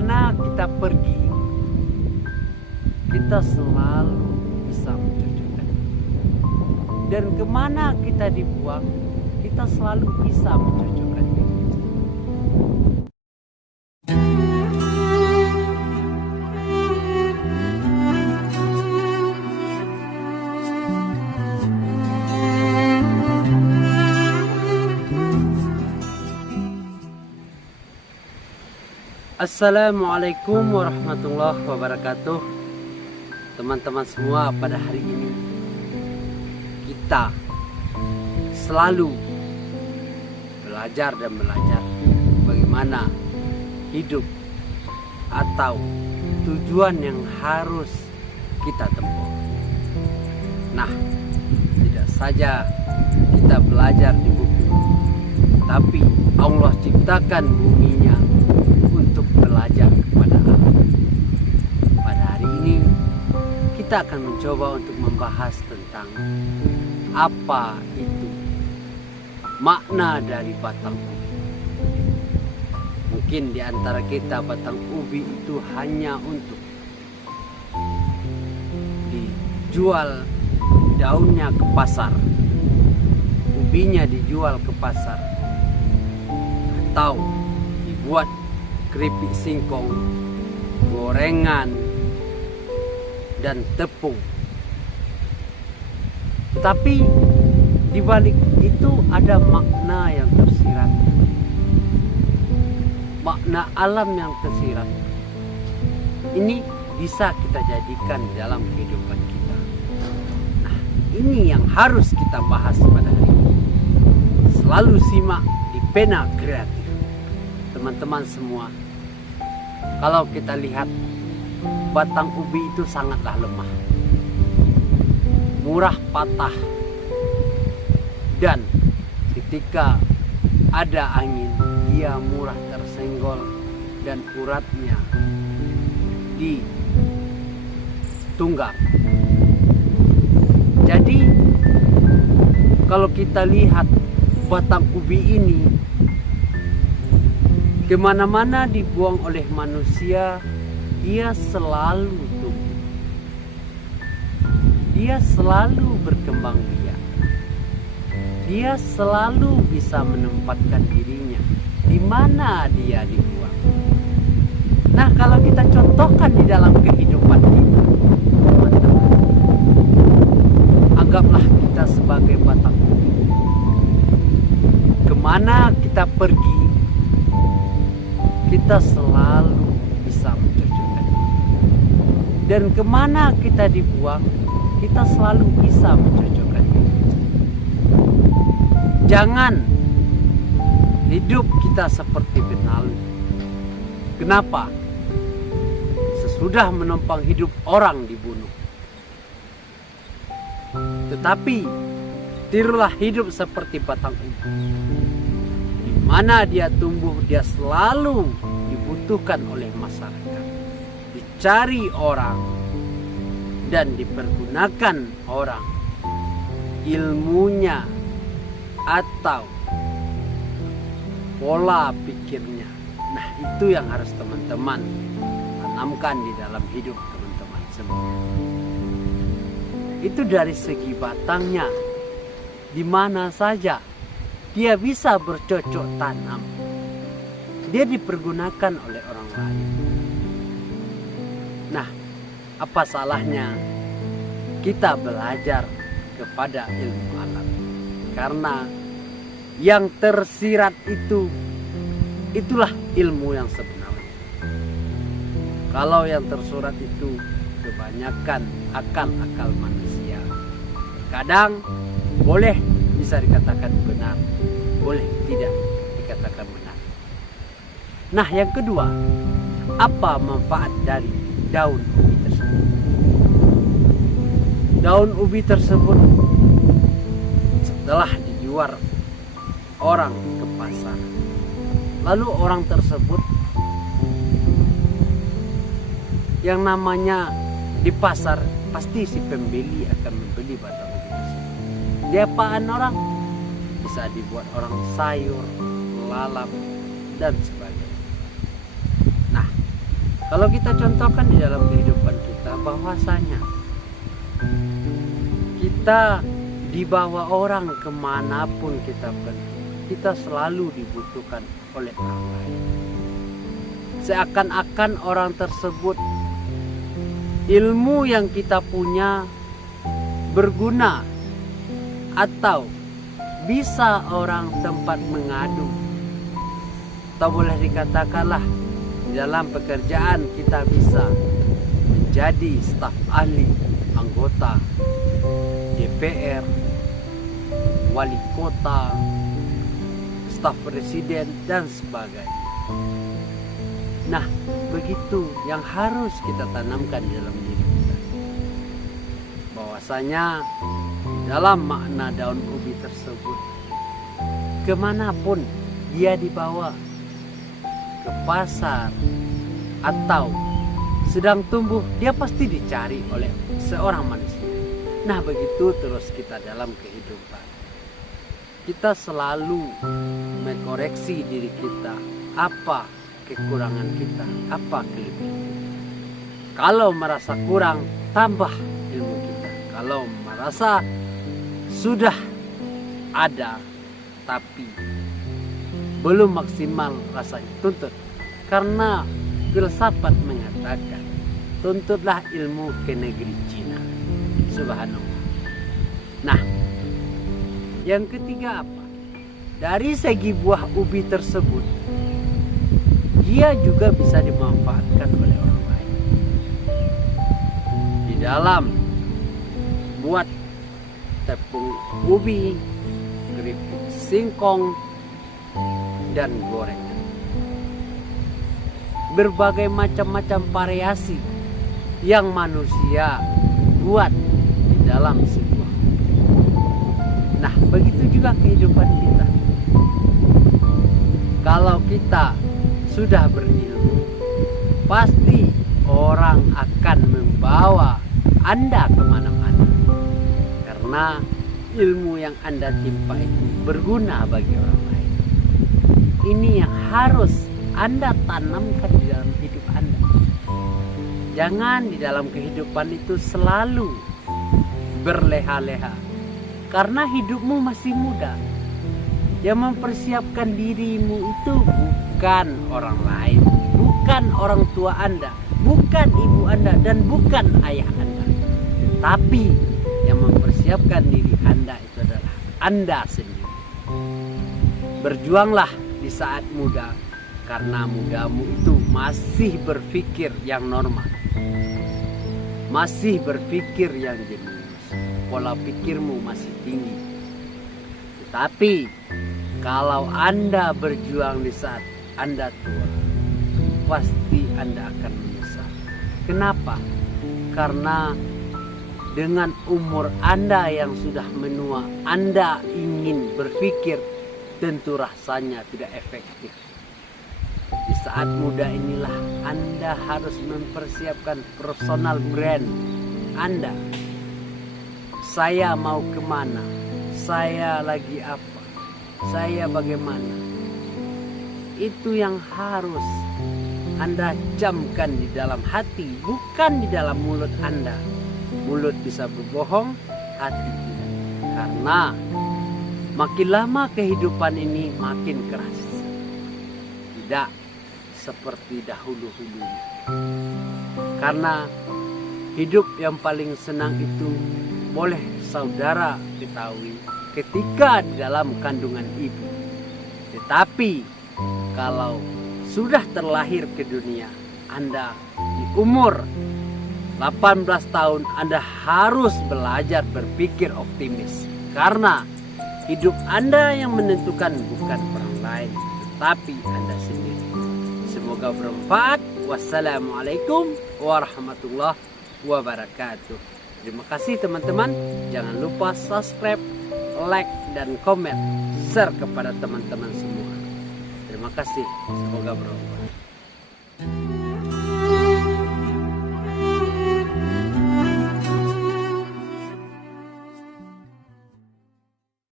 kemana kita pergi, kita selalu bisa mencocokkan. Dan kemana kita dibuang, kita selalu bisa mencocokkan diri. Assalamualaikum warahmatullahi wabarakatuh. Teman-teman semua, pada hari ini kita selalu belajar bagaimana hidup atau tujuan yang harus kita tempuh. Nah, tidak saja kita belajar di buku, tapi Allah ciptakan buminya untuk belajar kepada alam. Pada hari ini kita akan mencoba untuk membahas tentang apa itu makna dari batang ubi. Mungkin di antara kita batang ubi itu hanya untuk dijual daunnya ke pasar, ubinya dijual ke pasar, atau dibuat keripik singkong, gorengan, dan tepung. Tapi di balik itu ada makna yang tersirat, makna alam yang tersirat. Ini bisa kita jadikan dalam kehidupan kita. Nah, ini yang harus kita bahas pada hari ini. Selalu simak di Pena Kreatif. Teman-teman semua, kalau kita lihat batang ubi itu sangatlah lemah, murah patah, dan ketika ada angin dia mudah tersenggol dan uratnya ditunggang. Jadi kalau kita lihat batang ubi ini kemana-mana dibuang oleh manusia, dia selalu tumbuh. Dia selalu berkembang biak. Dia selalu bisa menempatkan dirinya di mana dia dibuang. Nah, kalau kita contohkan di dalam kehidupan kita, teman-teman, anggaplah kita sebagai batang ubi. Kemana kita pergi, kita selalu bisa mencocokkan diri. Dan kemana kita dibuang, kita selalu bisa mencocokkan diri. Jangan hidup kita seperti benalu. Kenapa? Sesudah menumpang hidup orang dibunuh. Tetapi tirulah hidup seperti batang ubi. Mana dia tumbuh, dia selalu dibutuhkan oleh masyarakat, dicari orang dan dipergunakan orang, ilmunya atau pola pikirnya. Nah, itu yang harus teman-teman tanamkan di dalam hidup teman-teman semua. Itu dari segi batangnya, di mana saja dia bisa bercocok tanam, dia dipergunakan oleh orang lain. Nah, apa salahnya kita belajar kepada ilmu alam? Karena yang tersirat itulah ilmu yang sebenarnya. Kalau yang tersurat itu kebanyakan akal-akal manusia, kadang boleh bisa dikatakan benar, boleh tidak dikatakan benar. Nah, yang kedua, apa manfaat dari daun ubi tersebut? Daun ubi tersebut setelah dijual orang ke pasar, lalu orang tersebut yang namanya di pasar, pasti si pembeli akan membeli batang ubi tersebut. Diapaan orang? Bisa dibuat orang sayur, lalap, dan sebagainya. Nah, Kalau kita contohkan di dalam kehidupan kita, bahwasanya kita dibawa orang kemanapun kita pergi, kita selalu dibutuhkan oleh orang lain. Seakan-akan orang tersebut, ilmu yang kita punya berguna atau bisa orang tempat mengadu. Atau boleh dikatakanlah dalam pekerjaan kita bisa menjadi staf ahli, anggota DPR, wali kota, staf presiden dan sebagainya. Nah, begitu yang harus kita tanamkan di dalam diri kita. Bahwasanya dalam makna daun ubi tersebut, kemanapun dia dibawa, ke pasar atau sedang tumbuh, dia pasti dicari oleh seorang manusia. Nah, begitu terus kita dalam kehidupan. Kita selalu mengkoreksi diri kita, apa kekurangan kita, apa kelebihan kita. Kalau merasa kurang, tambah ilmu kita. Kalau merasa sudah ada tapi belum maksimal, rasanya tuntut. Karena filsafat mengatakan, tuntutlah ilmu ke negeri Cina. Subhanallah. Nah, yang ketiga apa? Dari segi buah ubi tersebut, dia juga bisa dimanfaatkan oleh orang lain. Di dalam buat tepung ubi, keripik singkong, dan gorengan. Berbagai macam-macam variasi yang manusia buat di dalam sebuah. Nah, begitu juga kehidupan kita. Kalau kita sudah berilmu, pasti orang akan membawa Anda kemana-mana. Karena ilmu yang Anda timpa itu berguna bagi orang lain. Ini yang harus Anda tanamkan di dalam hidup Anda. Jangan di dalam kehidupan itu selalu berleha-leha. Karena hidupmu masih muda. Yang mempersiapkan dirimu itu bukan orang lain, bukan orang tua Anda, bukan ibu Anda, dan bukan ayah Anda. Tetapi yang mempersiapkan diri Anda itu adalah Anda sendiri. Berjuanglah di saat muda, karena mudamu itu masih berpikir yang normal, masih berpikir yang jenius, pola pikirmu masih tinggi. Tetapi kalau Anda berjuang di saat Anda tua, pasti Anda akan menyesal. Kenapa? Karena dengan umur Anda yang sudah menua, Anda ingin berpikir, tentu rasanya tidak efektif. Di saat muda inilah Anda harus mempersiapkan personal brand Anda. Saya mau kemana? Saya lagi apa? Saya bagaimana? Itu yang harus Anda camkan di dalam hati, bukan di dalam mulut Anda. Mulut bisa berbohong, hati tidak. Karena makin lama kehidupan ini makin keras. Tidak seperti dahulu-hulu. Karena hidup yang paling senang itu boleh saudara ketahui ketika di dalam kandungan ibu. Tetapi kalau sudah terlahir ke dunia, Anda di umur 18 tahun, Anda harus belajar berpikir optimis. Karena hidup Anda yang menentukan bukan orang lain, tetapi Anda sendiri. Semoga bermanfaat. Wassalamualaikum warahmatullahi wabarakatuh. Terima kasih teman-teman. Jangan lupa subscribe, like, dan komen. Share kepada teman-teman semua. Terima kasih. Semoga bermanfaat.